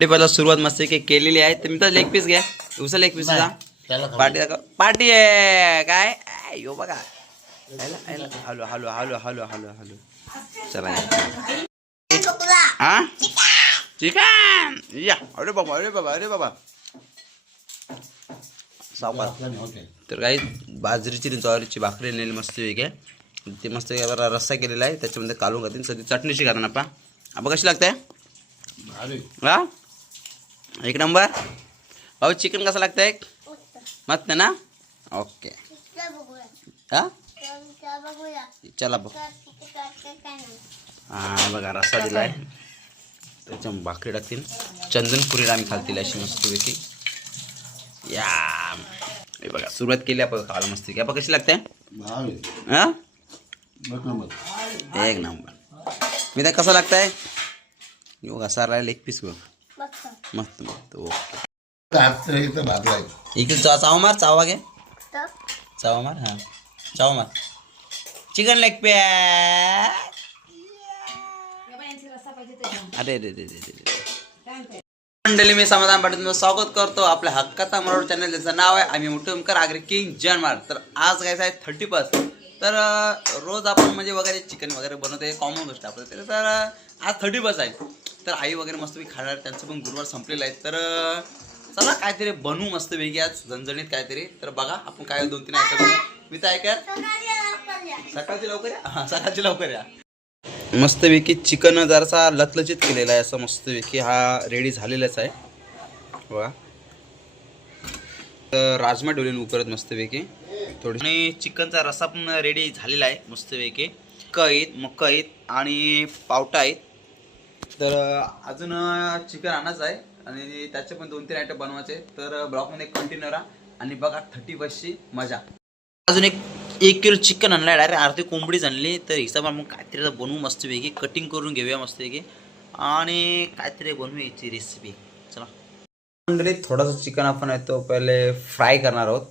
पहिला सुरुवात मस्त की केलेली आहे. तर मी तर लेग पीस घ्या. उचल लेग पीस पार्टी पार्टी आहे काय यो बघा. Hello hello hello hello hello hello चला हा चिकन या. अरे बाबा अरे बाबा अरे बाबा सावकाश. तर काही बाजरीची ज्वारीची भाकरी नेली मस्त वेगळे. ते मस्त रस्सा केलेला आहे. त्याच्यामध्ये कालून घालतील सध्या चटणीशी घालून आपण कशी लागते हा एक नंबर. भाऊ चिकन कसं लागतंय मस्त ना. ओके हा चला बघ. हा बघा रस्सा दिला आहे. त्याच्या भाकरी टाकतील चंदनपुरीला आम्ही खालतील अशी मस्तपैकी या. हे बघा सुरुवात केली आपण खायला मस्त की. आपण कशी लागते हा एक नंबर. मी तर कसं लागतंय यो घसारा लेग पीस बघ मस्त मस्त. ओके इकडे चावा मार चावा घे चावा मार हा चावा मार चिकन लेग पीस. अरे रे रे रे मंडळी मी समाधान पाटील तुमचं स्वागत करतो आपल्या हक्काचा मराठी चॅनल. ज्याचं नाव आहे आम्ही मुठुमकर आगरी किंग जनमार. तर आज काय आहे 31. तर रोज आपण म्हणजे वगैरे चिकन वगैरे बनवतो कॉमन गोष्ट आपलं. तर आज 31 आहे. तर आई वगैरे मस्त खाणार त्यांचं पण गुरुवार संपलेलं आहे. तर चला काहीतरी बनवू मस्त वेगळी आज झणझणीत काहीतरी. तर बघा आपण काय 2-3 आयटम बनवू. मी तर ऐका सकाळची लवकर या. हां सकाळची लवकर या. मस्तपैकी चिकन जरासा लचलचीत केलेला आहे असं मस्तपैकी हा रेडी झालेलाच आहे बघा. तर राजमा डोलीन उकरत मस्तपैकी थोडी. आणि चिकनचा रस्सा पण रेडी झालेला आहे मस्तपैकी. मक्का आहेत आणि पावटा आहेत. तर अजून चिकन आणायचं आहे आणि त्याचे पण 2-3 आयटम बनवायचे. तर ब्लॉगमध्ये कंटिन्यू राहा आणि बघा 31ची मजा. अजून एक किलो चिकन आणलं डायरेक्ट अर्धी कोंबडीच आणली. तर हिसाब मग काहीतरी बनवू मस्त वेगळी कटिंग करून घेऊया मस्त वेगळी आणि काहीतरी बनवू याची रेसिपी. चला मंडळी थोडंसं चिकन आपण आहे तो पहिले फ्राय करणार आहोत.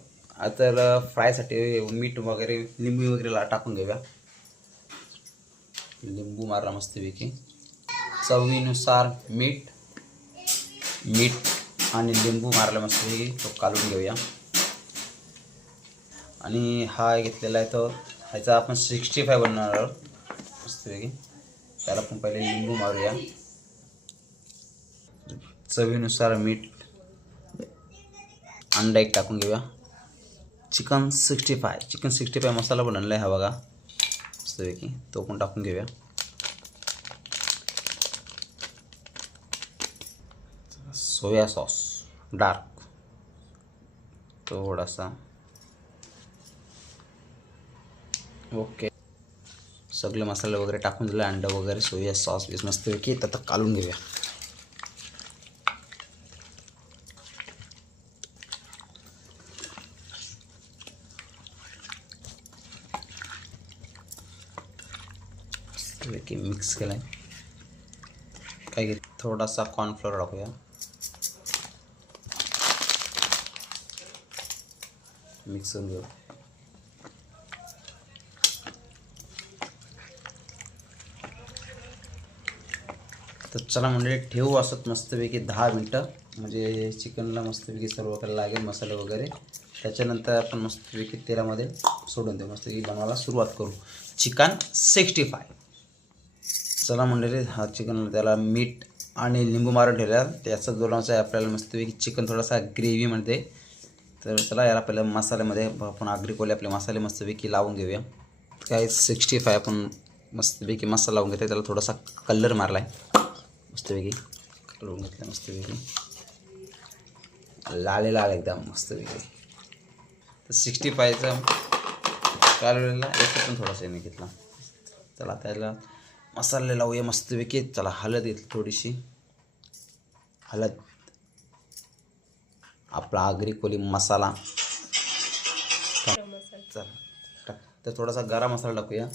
तर फ्रायसाठी मीठ वगैरे लिंबू वगैरे टाकून घेऊया. लिंबू मारला मस्तपैकी चवीनुसार मीठ आणि लिंबू मारला मस्तपैकी तो काढून घेऊया. आणि हा घेतलेला आहे तो ह्याचा आपण 65 बनवणार आहोत मस्तपैकी. त्याला पण पहिले लिंबू मारूया. चवीनुसार मीठ अंडा एक टाकून घेऊया. चिकन 65 मसाला बनवला आहे हा बघा मस्तपैकी तो पण टाकून घेऊया. सोया सॉस डार्क थोडासा. ओके सगळे मसाले वगैरे टाकून दिले. अंडा वगैरे सोया सॉस बीस मस्तपैकी आता काढून घेऊया. मस्तपैकी मिक्स केलाय. काय घे थोडासा कॉर्नफ्लोअर टाकूया. मिक्स करून घेऊ. तर चला म्हणजे ठेवू असत मस्तपैकी 10 मिनटं. म्हणजे चिकनला मस्तपैकी सर्व करायला लागेल मसाले वगैरे. त्याच्यानंतर आपण मस्तपैकी तेलामध्ये सोडून देऊ. मस्तपैकी बनवायला सुरुवात करू चिकन 65. चला मंडळी हा चिकन त्याला मीठ आणि लिंबू मारून ठेवल्या. त्याचा जोडायचा आहे आपल्याला मस्तपैकी चिकन थोडासा ग्रेव्हीमध्ये. तर चला याला पहिलं मसाल्यामध्ये आपण आगरी कोले आपले मसाले मस्तपैकी लावून घेऊया. काय 65 आपण मस्तपैकी मसाला लावून घेतला. त्याला थोडासा कलर मारला आहे मस्तपैकी कलरून घेतला मस्तपैकी लाल एकदम मस्तपैकी. तर 65चा कालवलेला याचा पण थोडासा मी घेतला. चला त्याला मसाले लावूया मस्तपैकी. चला हळद घेतली थोडीशी हळद आपला आगरी कोली मसाला चला टाक. तर थोडासा गरम मसाला टाकूया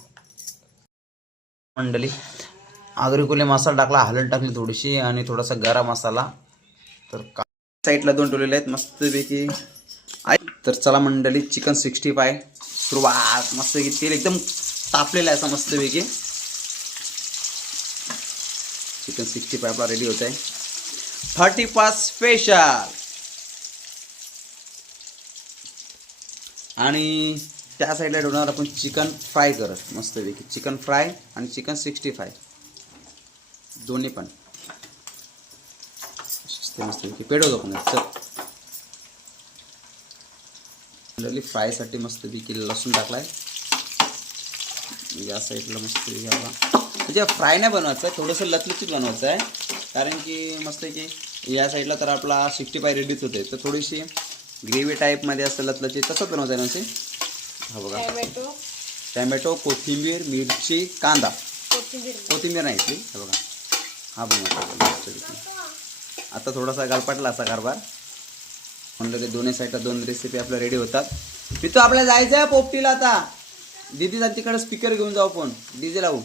मंडळी. आगरी कोली मसाला टाकला हळद टाकली थोडीशी आणि थोडासा गरम मसाला. तर साईडला 2 ठेवलेले आहेत मस्तपैकी. तर चला मंडळी चिकन 65 सुरुवात मस्तपैकी. तेल एकदम तापलेलं आहे असं मस्तपैकी. चिकन 65 आपला रेडी होत आहे. 35 स्पेशल. आणि त्या साईडला ठेवणार आपण चिकन फ्राय करत मस्तपैकी. चिकन फ्राय आणि चिकन 65 दोन्ही पण मस्तपैकी पेटवतो आपण. चल फ्रायसाठी मस्तपैकी लसूण टाकलाय या साईडला. मस्तपैकी म्हणजे फ्राय नाही बनवायचं आहे, थोडंसं लचलचीत बनवायचं आहे. कारण की मस्तपैकी या साईडला तर आपला 65 रेडीच होते. तर थोडीशी ग्रेव्ही टाईपमध्ये असं लचलचीत तसंच बनवायचं आहे म्हणजे. हा बघा टॅमॅटो, कोथिंबीर, मिरची, कांदा. कोथिंबीर नाही घेतली. हे बघा हा बनवायचा. आता थोडासा गालपाटला असा कारभार म्हणलं की दोन्ही साईडला 2 रेसिपी आपल्या रेडी होतात. मी तो आपल्याला जायचं आहे पोपटीला. आता दीदी तिकडे स्पीकर घेऊन जाऊ आपण डीजे लावू.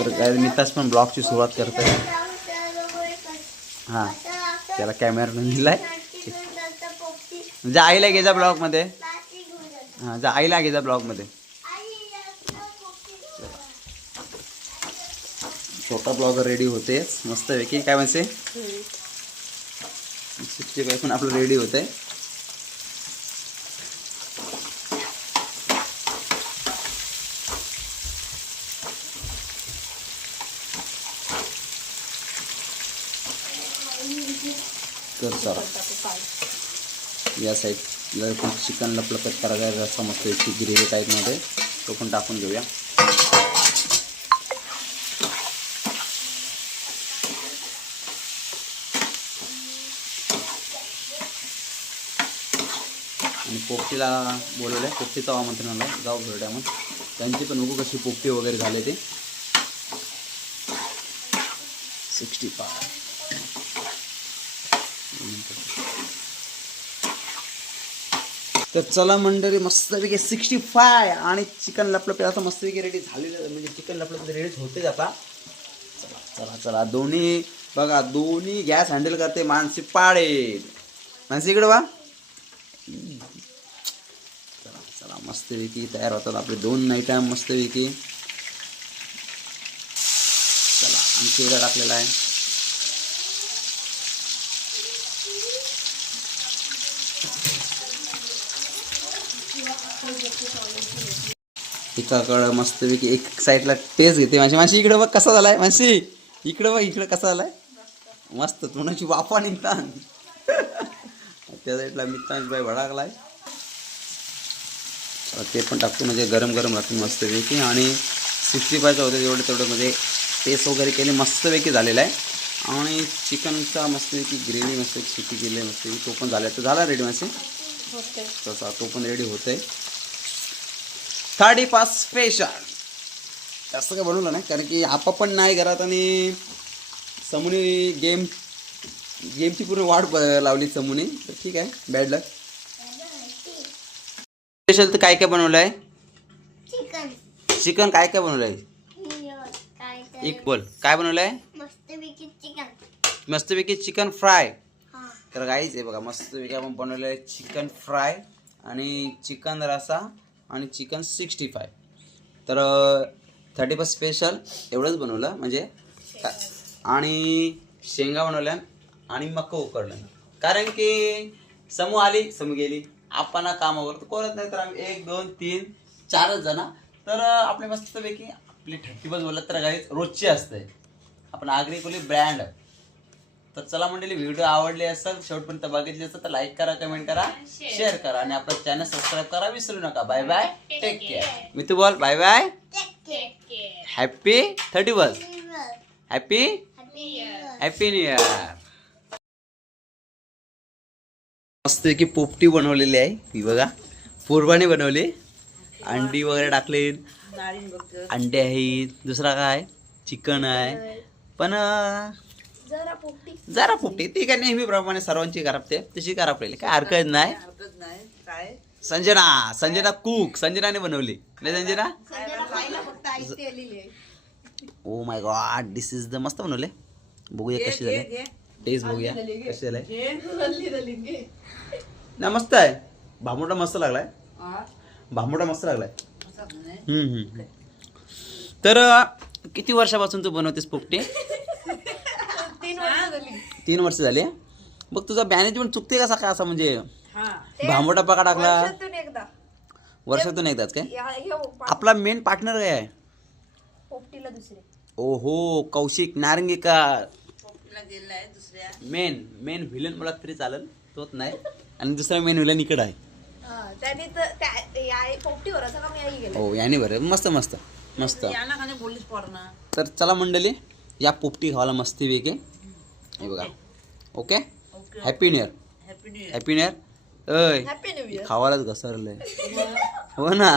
तर काय मितास पण ब्लॉगची सुरुवात करतोय. हां त्याला कॅमेरा दिलाय. म्हणजे आईला घ्यायचा ब्लॉगमध्ये. हां जा आईला घ्यायचा ब्लॉगमध्ये. छोटा ब्लॉगर रेडी होते मस्तपैकी. काय म्हणते 65 पण आपलं रेडी होतंय. तर चला या साईडला पण चिकन लपलपत करायचा आहे रस्सा मस्त ग्रेव्ही टाईपमध्ये. तो पण टाकून घेऊया. आणि पोपटीला बोलवलं आहे. पोपटीचं आमंत्रण आलं जाऊ भेटूया मग. त्यांची पण बघू कशी पोपटी वगैरे झाले ते. 65 तर चला मंडळी मस्तपैकी 65 आणि चिकन लपलप आता मस्तपैकी रेडी झालेलं. म्हणजे चिकन लपलप रेडीच होतेच आता. चला चला चला दोन्ही बघा दोन्ही गॅस हँडल करते मानसी पाळे. मानसी इकडे वा. चला चला मस्तपैकी तयार होतात आपले 2 आयटम मस्तपैकी. चला आणि केळा टाकलेला आहे. एकाकडं मस्तपैकी एक साईडला टेस्ट घेते. माशी इकडे बघ कसा झालाय. माशी इकडे बघ इकडे कसा झालाय. मस्त तोंडाची वाफा निघतात. त्या साईडला मित्रांश बाई भडाकलाय. ते पण टाकतो म्हणजे गरम गरम राहतो मस्तपैकी. आणि 65चं होते जेवढे तेवढं म्हणजे टेस्ट वगैरे केले मस्तपैकी झालेला आहे. आणि चिकनचा मस्तपैकी ग्रेव्ही मस्तपैकी सुकी केली आहे मस्तपैकी. तो पण झाला तर झाला रेडी मासे तसा. तो पण रेडी होत आहे. 35 स्पेशल जास्त काय बनवलं नाही कारण की आपा पण नाही घरात. आणि समूनी गेमची पूर्ण वाट लावली समूनी. तर ठीक आहे बॅड लक. स्पेशल तर काय काय बनवलं आहे. चिकन काय काय बनवलं आहे. एक बोल काय बनवलं आहे. मस्तपैकी चिकन फ्राय. तर गाईच आहे बघा मस्तपैकी आपण बनवलं आहे चिकन फ्राय आणि चिकन रसा आणि चिकन 65. तर 35 स्पेशल एवढंच बनवलं म्हणजे. आणि शेंगा बनवल्या आणि मक्का उकडलं. कारण की समू आली समू गेली आपण कामावर तर करत नाही. तर आम्ही 1 2 3 4च जण. तर आपले मस्तपैकी आपली 35 बोलत तर गाईच रोजची असते. आपण आगरी कोली ब्रँड. तर चला मंडळी व्हिडिओ आवडले असेल शेवटपर्यंत बघितले असेल तर लाईक करा कमेंट करा शेअर करा आणि आपलं चॅनल सबस्क्राईब करा विसरू नका. Bye bye take care. मी तू बोल bye bye happy 31 happy new year. मस्तपैकी पोपटी बनवलेली आहे ही बघा. पूर्वाने बनवली. अंडी वगैरे टाकले अंडे आहेत, दुसरा काय चिकन आहे, पण जरा पोपटी ती काय नेहमीप्रमाणे सर्वांची करापते तशी करापलेली काय हरकत नाही. संजना कुक, संजनाने बनवली नाही Sanjana. Oh my God, this is the मस्त बनवले. बघूया कशी झाले, टेस्ट बघूया कशी झालंय. ना मस्त आहे, भांबोटा मस्त लागलाय, भांबोटा मस्त लागलाय. तर किती वर्षापासून तू बनवतेस पोपटे? 3 वर्ष झाली. बघ तुझा मॅनेजमेंट चुकते कसा काय असं, म्हणजे भांबोटा पका टाकला वर्षातून एकदाच काय? आपला मेन पार्टनर काय आहे? ओहो, कौशिक नारंगीकर. मेन व्हिलन मला तरी चालेल, तोच नाही. आणि दुसरा मेन व्हिलन इकडे आहे. हो याने बरं, मस्त मस्त मस्त. तर चला मंडळी, या पोपटी खावाला मस्ती वेगळे हे बघा. Okay, happy new year. Happy new year. खावालाच घसरलंय हो ना.